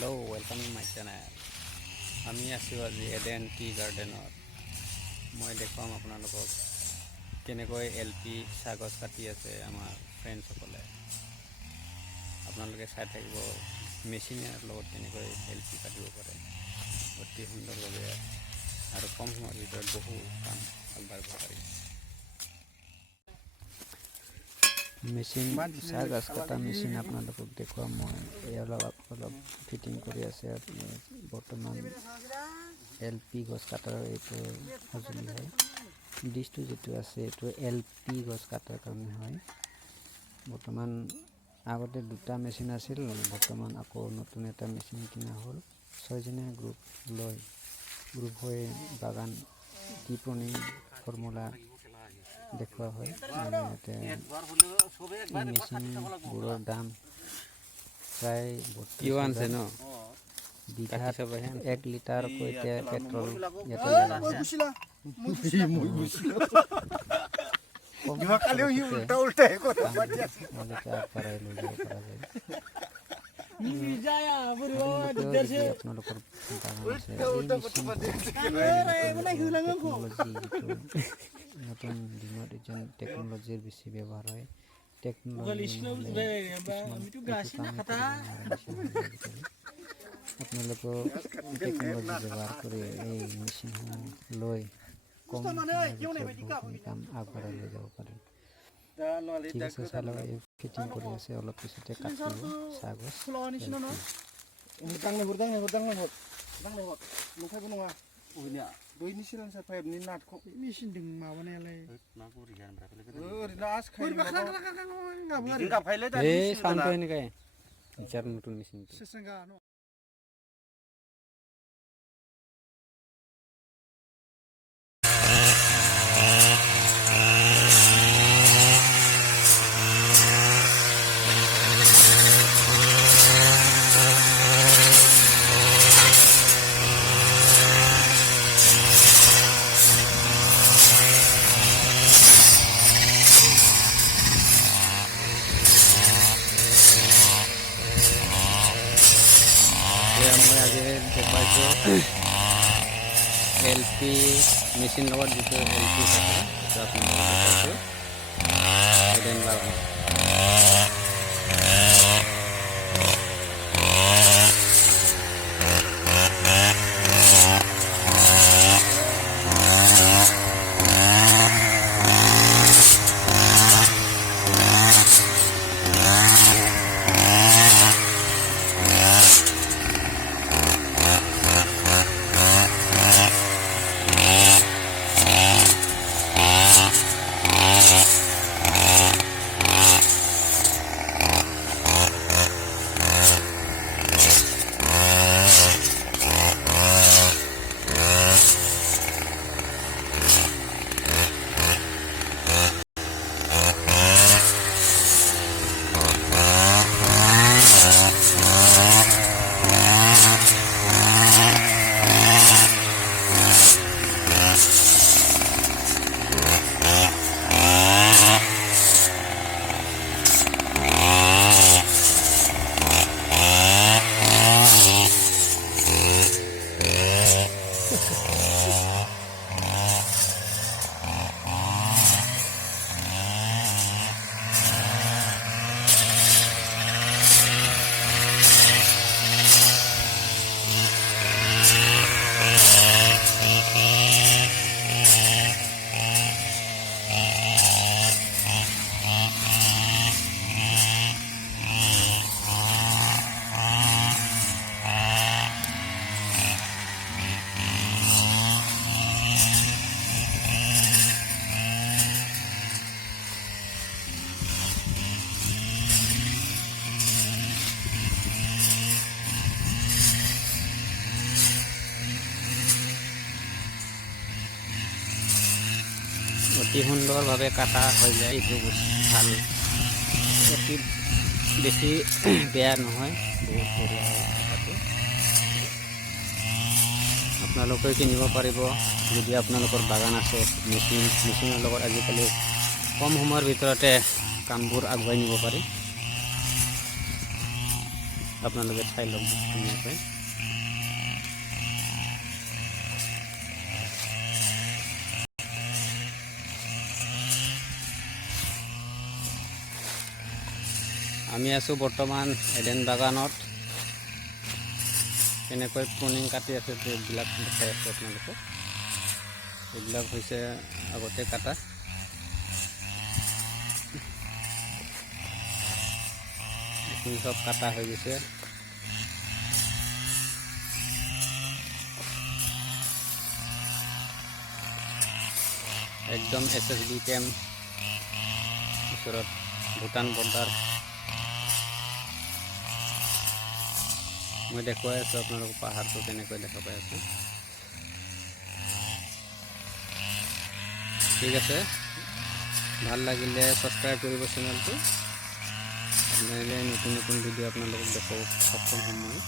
Hello, welcome to my channel. আমি আছোঁ আজি এডেন টি গাৰ্ডেনত। মই দেখুৱাম আপোনালোকক কেনেকৈ LP চাহ গছ কাটি আছে আমাৰ ফ্ৰেণ্ডসকলে। আপোনালোকে চাই থাকিব মেচিনৰ লগত কেনেকৈ LP কাটিব পাৰে অতি সুন্দৰভাৱে আৰু কম সময়ৰ ভিতৰত বহু কাম আগবাঢ়িব পাৰি। মেচিন চাহ গছ কটা মেচিন আপোনালোকক দেখুৱাম মই অলপ ফিটিং কৰি আছে। বৰ্তমান LP গছ কাটাৰ এইটো সঁজুলি হয়। ডিছটো যিটো আছে এইটো LP গছ কাটাৰ কাৰণে হয়। বৰ্তমান আগতে দুটা মেচিন আছিল, বৰ্তমান আকৌ নতুন এটা মেচিন কিনা হ'ল। 6জনীয়া গ্ৰুপ হৈ বাগান টিপনি ফৰ্মুলা দেখুওৱা হয়। এই মেচিনবোৰৰ দাম প্ৰায় 32,000 বিঘাত 1 লিটাৰকৈ এতিয়া পেট্ৰল ইয়াতে আপোনালোকৰ নতুন দিনত এজন টেকন'লজিৰ বেছি ব্যৱহাৰ হয়। আপোনালোকেও টেকন'লজি ব্যৱহাৰ কৰি এই মেচিনসমূহ লৈ কম কাম আগবঢ়াই লৈ যাব পাৰে। ঠিক আছে, চাই লওক এই ফিটিং কৰি আছে, অলপ পিছতে কাটিব চাহ গছ। নতুন মেচিন মই আজি দেখুৱাইছোঁ LP মেচিন লগত যিটো LP থাকে সেইটো আপোনালোকক দেখুৱাইছোঁ এডেন বাগানত। অতি সুন্দৰভাৱে কাটা হৈ যায়। এইটো ভাল, অতি বেছি বেয়া নহয়, বহুত বঢ়িয়া হয় কাটাটো। আপোনালোকে কিনিব পাৰিব যদি আপোনালোকৰ বাগান আছে। মেচিনৰ লগত আজিকালি কম সময়ৰ ভিতৰতে কামবোৰ আগুৱাই নিব পাৰি। আপোনালোকে চাই লওক ধুনীয়াকৈ। আমি আছোঁ বৰ্তমান এডেন বাগানত। কেনেকৈ প্ৰুনিং কাটি আছে এইবিলাক দেখাই আছোঁ আপোনালোকক। এইবিলাক হৈছে আগতে কাটা। এইখিনি সব কাটা হৈ গৈছে। একদম SSB কেম্প ওচৰত ভূটান বৰ্ডাৰ। মই দেখুৱাই আছোঁ আপোনালোকক পাহাৰটো কেনেকৈ দেখা পাই আছে। ঠিক আছে, ভাল লাগিলে ছাবস্ক্ৰাইব কৰিব চেনেলটো। আপোনালোকে নতুন নতুন ভিডিঅ' আপোনালোকক দেখাব সক্ষম হ'ম মই।